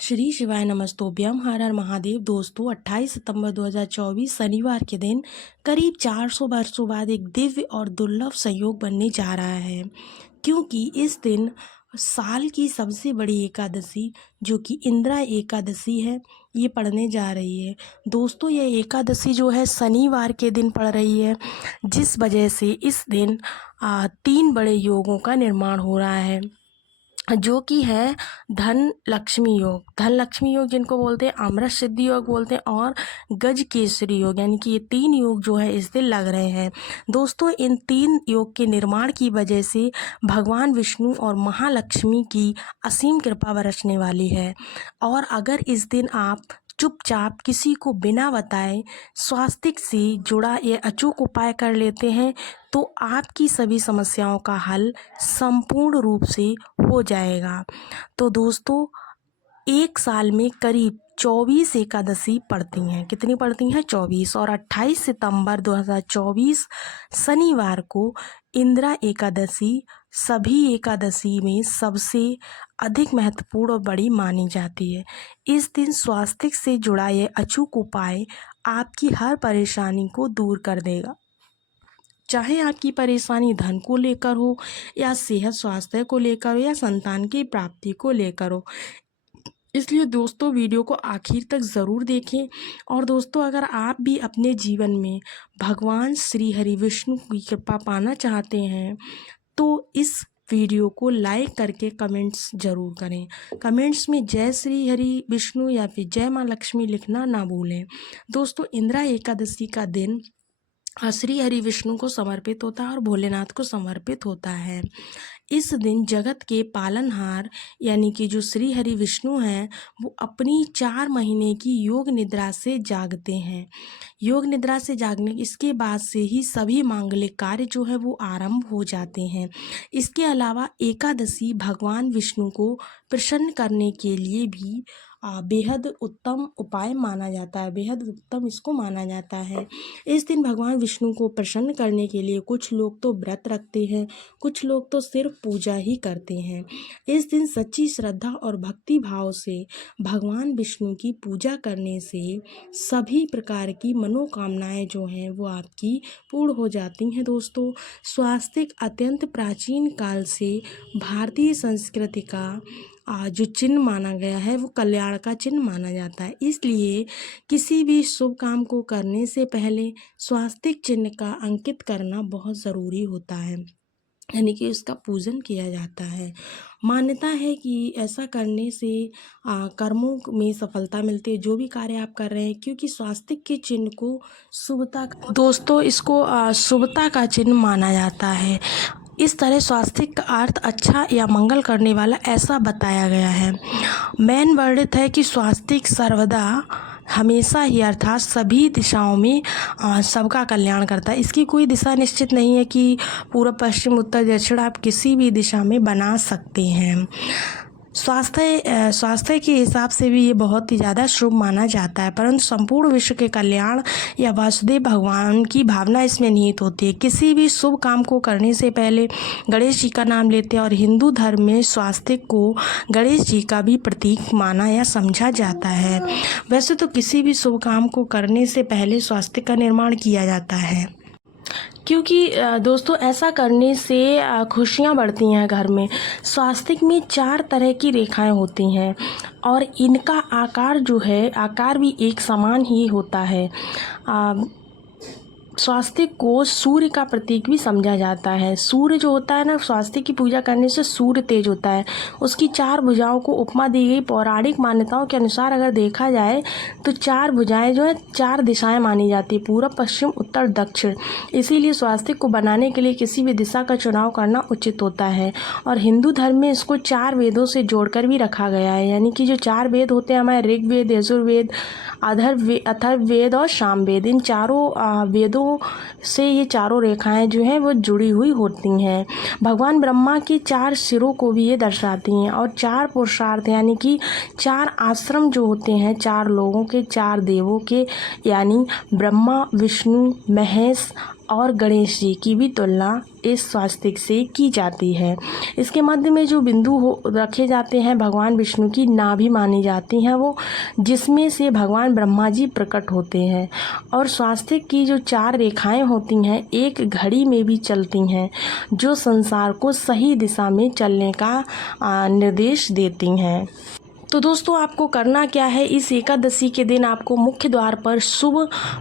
श्री शिवाय नमस्तोभ्यम हर हर महादेव। दोस्तों 28 सितंबर 2024 शनिवार के दिन करीब 400 वर्षों बाद एक दिव्य और दुर्लभ संयोग बनने जा रहा है, क्योंकि इस दिन साल की सबसे बड़ी एकादशी जो कि इंद्रा एकादशी है, ये पड़ने जा रही है। दोस्तों यह एकादशी जो है शनिवार के दिन पड़ रही है, जिस वजह से इस दिन 3 बड़े योगों का निर्माण हो रहा है, जो कि है धन लक्ष्मी योग जिनको बोलते हैं अमृत सिद्धि योग बोलते हैं, और गज केसरी योग, यानी कि ये 3 योग जो है इस दिन लग रहे हैं। दोस्तों इन 3 योग के निर्माण की वजह से भगवान विष्णु और महालक्ष्मी की असीम कृपा बरसने वाली है। और अगर इस दिन आप चुपचाप किसी को बिना बताए स्वास्तिक से जुड़ा ये अचूक उपाय कर लेते हैं तो आपकी सभी समस्याओं का हल संपूर्ण रूप से हो जाएगा। तो दोस्तों एक साल में करीब 24 एकादशी पड़ती हैं। कितनी पड़ती हैं? 24। और 28 सितंबर 2024 शनिवार को इंदिरा एकादशी सभी एकादशी में सबसे अधिक महत्वपूर्ण और बड़ी मानी जाती है। इस दिन स्वास्तिक से जुड़ा यह अचूक उपाय आपकी हर परेशानी को दूर कर देगा, चाहे आपकी परेशानी धन को लेकर हो या सेहत स्वास्थ्य को लेकर हो या संतान की प्राप्ति को लेकर हो। इसलिए दोस्तों वीडियो को आखिर तक ज़रूर देखें। और दोस्तों अगर आप भी अपने जीवन में भगवान श्री हरि विष्णु की कृपा पाना चाहते हैं तो इस वीडियो को लाइक करके कमेंट्स ज़रूर करें। कमेंट्स में जय श्री हरि विष्णु या फिर जय माँ लक्ष्मी लिखना ना भूलें। दोस्तों इंदिरा एकादशी का दिन श्री हरि विष्णु को समर्पित होता है और भोलेनाथ को समर्पित होता है। इस दिन जगत के पालनहार यानी कि जो श्री हरि विष्णु हैं वो अपनी 4 महीने की योग निद्रा से जागते हैं। योग निद्रा से जागने इसके बाद से ही सभी मांगलिक कार्य जो है वो आरंभ हो जाते हैं। इसके अलावा एकादशी भगवान विष्णु को प्रसन्न करने के लिए भी बेहद उत्तम उपाय माना जाता है, बेहद उत्तम इसको माना जाता है। इस दिन भगवान विष्णु को प्रसन्न करने के लिए कुछ लोग तो व्रत रखते हैं, कुछ लोग तो सिर्फ पूजा ही करते हैं। इस दिन सच्ची श्रद्धा और भक्ति भाव से भगवान विष्णु की पूजा करने से सभी प्रकार की मनोकामनाएं जो हैं वो आपकी पूर्ण हो जाती हैं। दोस्तों स्वास्तिक अत्यंत प्राचीन काल से भारतीय संस्कृति का जो चिन्ह माना गया है वो कल्याण का चिन्ह माना जाता है। इसलिए किसी भी शुभ काम को करने से पहले स्वास्तिक चिन्ह का अंकित करना बहुत ज़रूरी होता है, यानी कि उसका पूजन किया जाता है। मान्यता है कि ऐसा करने से कर्मों में सफलता मिलती है, जो भी कार्य आप कर रहे हैं, क्योंकि स्वास्तिक के चिन्ह को शुभता दोस्तों इसको शुभता का चिन्ह माना जाता है। इस तरह स्वास्तिक का अर्थ अच्छा या मंगल करने वाला ऐसा बताया गया है। मैन वर्णित है कि स्वास्तिक सर्वदा हमेशा ही अर्थात सभी दिशाओं में सबका कल्याण करता है। इसकी कोई दिशा निश्चित नहीं है कि पूर्व पश्चिम उत्तर दक्षिण, आप किसी भी दिशा में बना सकते हैं। स्वास्थ्य के हिसाब से भी ये बहुत ही ज़्यादा शुभ माना जाता है, परंतु संपूर्ण विश्व के कल्याण या वासुदेव भगवान की भावना इसमें निहित होती है। किसी भी शुभ काम को करने से पहले गणेश जी का नाम लेते हैं और हिंदू धर्म में स्वास्तिक को गणेश जी का भी प्रतीक माना या समझा जाता है। वैसे तो किसी भी शुभ काम को करने से पहले स्वास्तिक का निर्माण किया जाता है, क्योंकि दोस्तों ऐसा करने से खुशियाँ बढ़ती हैं घर में। स्वास्तिक में 4 तरह की रेखाएं होती हैं और इनका आकार जो है आकार भी एक समान ही होता है। स्वास्तिक को सूर्य का प्रतीक भी समझा जाता है। सूर्य जो होता है ना, स्वास्तिक की पूजा करने से सूर्य तेज होता है। उसकी 4 भुजाओं को उपमा दी गई। पौराणिक मान्यताओं के अनुसार अगर देखा जाए तो 4 भुजाएं जो है 4 दिशाएं मानी जाती है, पूर्व पश्चिम उत्तर दक्षिण। इसीलिए स्वास्तिक को बनाने के लिए किसी भी दिशा का चुनाव करना उचित होता है। और हिंदू धर्म में इसको 4 वेदों से जोड़कर भी रखा गया है, यानी कि जो 4 वेद होते हैं हमारे ऋग्वेद, यजुर्वेद, अथर्ववेद और सामवेद, इन चारों वेदों से ये चारों रेखाएं जो हैं वो जुड़ी हुई होती हैं। भगवान ब्रह्मा के 4 सिरों को भी ये दर्शाती हैं और 4 पुरुषार्थ यानी कि 4 आश्रम जो होते हैं 4 लोगों के, 4 देवों के, यानी ब्रह्मा, विष्णु, महेश और गणेश जी की भी तुलना इस स्वास्तिक से की जाती है। इसके मध्य में जो बिंदु रखे जाते हैं भगवान विष्णु की नाभि मानी जाती हैं वो, जिसमें से भगवान ब्रह्मा जी प्रकट होते हैं। और स्वास्तिक की जो 4 रेखाएं होती हैं एक घड़ी में भी चलती हैं, जो संसार को सही दिशा में चलने का निर्देश देती हैं। तो दोस्तों आपको करना क्या है, इस एकादशी के दिन आपको मुख्य द्वार पर शुभ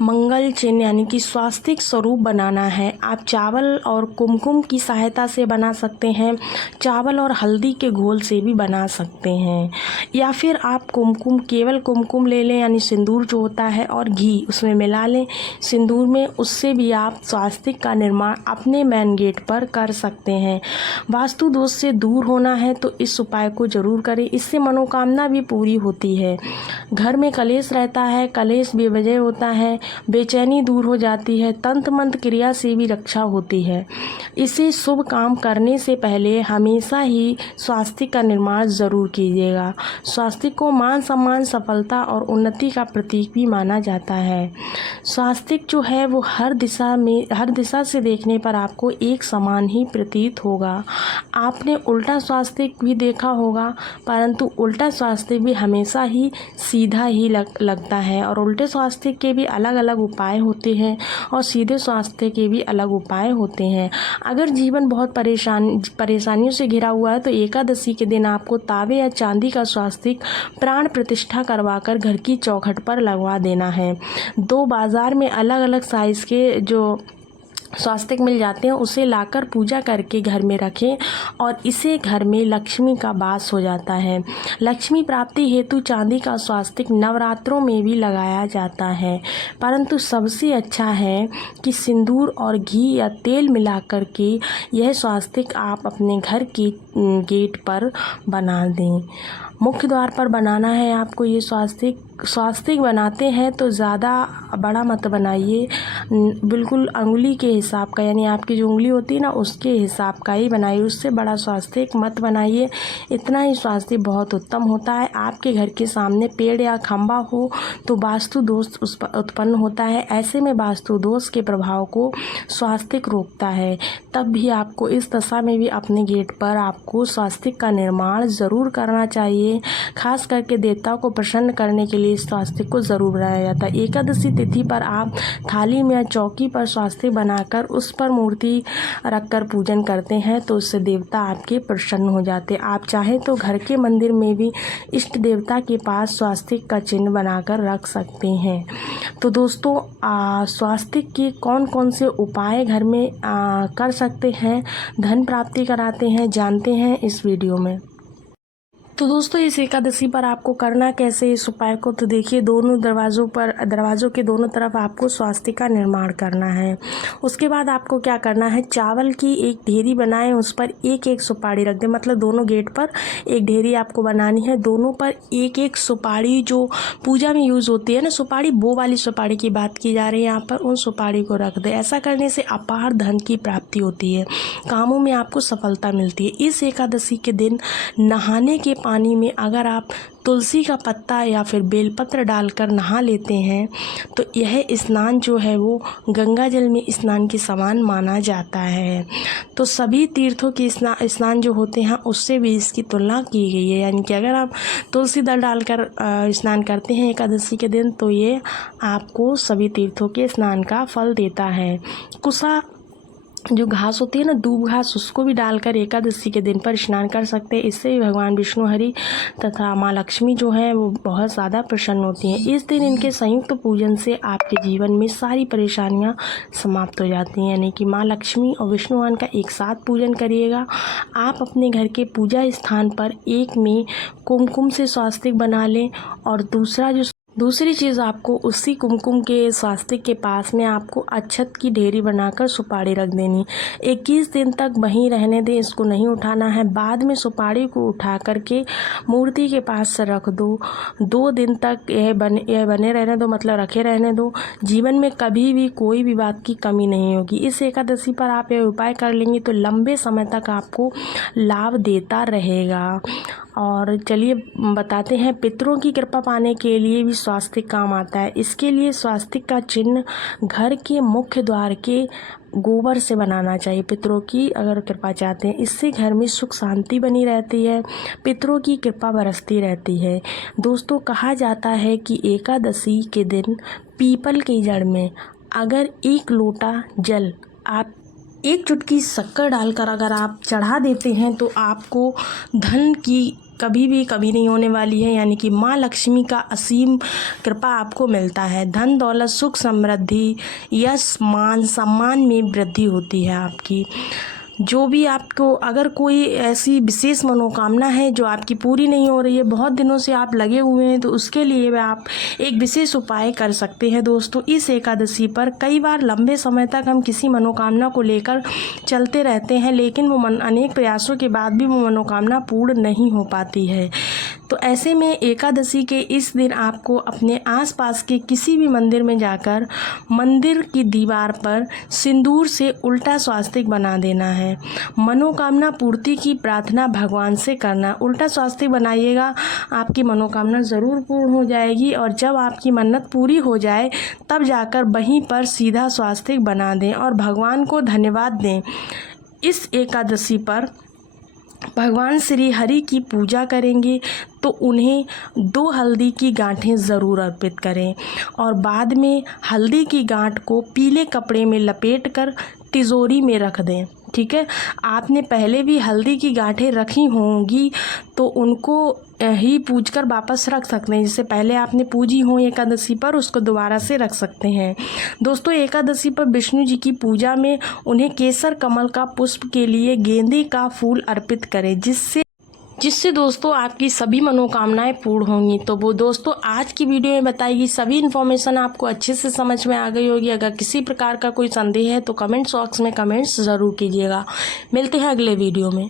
मंगल चिन्ह यानी कि स्वास्तिक स्वरूप बनाना है। आप चावल और कुमकुम की सहायता से बना सकते हैं, चावल और हल्दी के घोल से भी बना सकते हैं, या फिर आप केवल कुमकुम ले लें यानी सिंदूर जो होता है और घी उसमें मिला लें सिंदूर में, उससे भी आप स्वास्तिक का निर्माण अपने मेन गेट पर कर सकते हैं। वास्तु दोष से दूर होना है तो इस उपाय को जरूर करें, इससे मनोकामना भी पूरी होती है। घर में कलेश रहता है, कलेश बेवजह होता है, बेचैनी दूर हो जाती है, तंत्र मंत्र क्रिया से भी रक्षा होती है। इसे शुभ काम करने से पहले हमेशा ही स्वास्तिक का निर्माण जरूर कीजिएगा। स्वास्तिक को मान सम्मान, सफलता और उन्नति का प्रतीक भी माना जाता है। स्वास्तिक जो है वो हर दिशा से देखने पर आपको एक समान ही प्रतीत होगा। आपने उल्टा स्वास्तिक भी देखा होगा, परंतु उल्टा स्वास्तिक भी हमेशा ही सीधा ही लगता है, और उल्टे स्वास्तिक के भी अलग अलग उपाय होते हैं और सीधे स्वास्तिक के भी अलग उपाय होते हैं। अगर जीवन बहुत परेशानियों से घिरा हुआ है तो एकादशी के दिन आपको तांबे या चांदी का स्वास्तिक प्राण प्रतिष्ठा करवाकर घर की चौखट पर लगवा देना है। 2 बाजार में अलग अलग साइज के जो स्वास्तिक मिल जाते हैं उसे लाकर पूजा करके घर में रखें, और इसे घर में लक्ष्मी का वास हो जाता है। लक्ष्मी प्राप्ति हेतु चांदी का स्वास्तिक नवरात्रों में भी लगाया जाता है, परंतु सबसे अच्छा है कि सिंदूर और घी या तेल मिलाकर के यह स्वास्तिक आप अपने घर के गेट पर बना दें। मुख्य द्वार पर बनाना है आपको ये स्वास्तिक बनाते हैं तो ज़्यादा बड़ा मत बनाइए, बिल्कुल अंगुली के हिसाब का, यानी आपकी जो उंगली होती है ना उसके हिसाब का ही बनाइए, उससे बड़ा स्वास्तिक मत बनाइए। इतना ही स्वास्तिक बहुत उत्तम होता है। आपके घर के सामने पेड़ या खंबा हो तो वास्तु दोष उस पर उत्पन्न होता है, ऐसे में वास्तु दोष के प्रभाव को स्वास्तिक रोकता है। तब भी आपको इस दशा में भी अपने गेट पर आपको स्वास्तिक का निर्माण ज़रूर करना चाहिए। खास करके देवताओं को प्रसन्न करने के लिए इस स्वास्तिक को ज़रूर बनाया जाता है। एकादशी तिथि पर आप थाली में या चौकी पर स्वास्तिक बनाकर उस पर मूर्ति रखकर पूजन करते हैं तो उससे देवता आपके प्रसन्न हो जाते हैं। आप चाहें तो घर के मंदिर में भी इष्ट देवता के पास स्वास्तिक का चिन्ह बनाकर रख सकते हैं। तो दोस्तों स्वास्तिक के कौन कौन से उपाय घर में कर सकते हैं, धन प्राप्ति कराते हैं, जानते हैं इस वीडियो में। तो दोस्तों इस एकादशी पर आपको करना कैसे इस उपाय को, तो देखिए दोनों दरवाज़ों के दोनों तरफ आपको स्वास्तिक का निर्माण करना है। उसके बाद आपको क्या करना है, चावल की एक ढेरी बनाएं, उस पर एक एक सुपारी रख दें, मतलब दोनों गेट पर एक ढेरी आपको बनानी है, दोनों पर एक एक सुपारी जो पूजा में यूज़ होती है ना सुपारी, वो वाली सुपारी की बात की जा रही है यहाँ पर, उन सुपारी को रख दें। ऐसा करने से अपार धन की प्राप्ति होती है, कामों में आपको सफलता मिलती है। इस एकादशी के दिन नहाने के पानी में अगर आप तुलसी का पत्ता या फिर बेलपत्र डालकर नहा लेते हैं तो यह स्नान जो है वो गंगा जल में स्नान के समान माना जाता है। तो सभी तीर्थों के स्नान जो होते हैं उससे भी इसकी तुलना की गई है, यानी कि अगर आप तुलसी दल डालकर स्नान करते हैं एकादशी के दिन तो ये आपको सभी तीर्थों के स्नान का फल देता है। कुसा जो घास होती है ना, दूब घास, उसको भी डालकर एकादशी के दिन पर स्नान कर सकते हैं। इससे भी भगवान विष्णु हरि तथा माँ लक्ष्मी जो है वो बहुत ज़्यादा प्रसन्न होती हैं। इस दिन इनके संयुक्त पूजन से आपके जीवन में सारी परेशानियां समाप्त हो जाती हैं, यानी कि माँ लक्ष्मी और विष्णु भगवान का एक साथ पूजन करिएगा। आप अपने घर के पूजा स्थान पर एक में कुमकुम से स्वास्तिक बना लें, और दूसरी चीज़ आपको उसी कुमकुम के स्वास्तिक के पास में आपको अक्षत की ढेरी बनाकर सुपारी रख देनी। 21 दिन तक वहीं रहने दें, इसको नहीं उठाना है। बाद में सुपारी को उठा करके मूर्ति के पास से रख दो। 2 दिन तक यह बने रहने दो, मतलब रखे रहने दो। जीवन में कभी भी कोई भी बात की कमी नहीं होगी। इस एकादशी पर आप यह उपाय कर लेंगे तो लंबे समय तक आपको लाभ देता रहेगा। और चलिए बताते हैं, पितरों की कृपा पाने के लिए भी स्वास्तिक काम आता है। इसके लिए स्वास्तिक का चिन्ह घर के मुख्य द्वार के गोबर से बनाना चाहिए। पितरों की अगर कृपा चाहते हैं, इससे घर में सुख शांति बनी रहती है, पितरों की कृपा बरसती रहती है। दोस्तों, कहा जाता है कि एकादशी के दिन पीपल की जड़ में अगर 1 लोटा जल आप 1 चुटकी शक्कर डालकर अगर आप चढ़ा देते हैं तो आपको धन की कभी भी कमी नहीं होने वाली है। यानी कि माँ लक्ष्मी का असीम कृपा आपको मिलता है। धन दौलत सुख समृद्धि यश मान सम्मान में वृद्धि होती है आपकी। जो भी आपको अगर कोई ऐसी विशेष मनोकामना है जो आपकी पूरी नहीं हो रही है, बहुत दिनों से आप लगे हुए हैं, तो उसके लिए भी आप एक विशेष उपाय कर सकते हैं। दोस्तों, इस एकादशी पर कई बार लंबे समय तक हम किसी मनोकामना को लेकर चलते रहते हैं, लेकिन वो अनेक प्रयासों के बाद भी वो मनोकामना पूर्ण नहीं हो पाती है। तो ऐसे में एकादशी के इस दिन आपको अपने आसपास के किसी भी मंदिर में जाकर मंदिर की दीवार पर सिंदूर से उल्टा स्वास्तिक बना देना है। मनोकामना पूर्ति की प्रार्थना भगवान से करना। उल्टा स्वास्तिक बनाइएगा, आपकी मनोकामना ज़रूर पूर्ण हो जाएगी। और जब आपकी मन्नत पूरी हो जाए तब जाकर वहीं पर सीधा स्वास्तिक बना दें और भगवान को धन्यवाद दें। इस एकादशी पर भगवान श्री हरि की पूजा करेंगे तो उन्हें 2 हल्दी की गांठें ज़रूर अर्पित करें और बाद में हल्दी की गांठ को पीले कपड़े में लपेटकर तिजोरी में रख दें। ठीक है, आपने पहले भी हल्दी की गांठें रखी होंगी तो उनको ही पूजकर वापस रख सकते हैं। जिससे पहले आपने पूजी हो एकादशी पर, उसको दोबारा से रख सकते हैं। दोस्तों, एकादशी पर विष्णु जी की पूजा में उन्हें केसर कमल का पुष्प के लिए गेंदे का फूल अर्पित करें, जिससे दोस्तों आपकी सभी मनोकामनाएं पूर्ण होंगी। तो वो दोस्तों, आज की वीडियो में बताई गई सभी इन्फॉर्मेशन आपको अच्छे से समझ में आ गई होगी। अगर किसी प्रकार का कोई संदेह है तो कमेंट्स बॉक्स में कमेंट्स ज़रूर कीजिएगा। मिलते हैं अगले वीडियो में।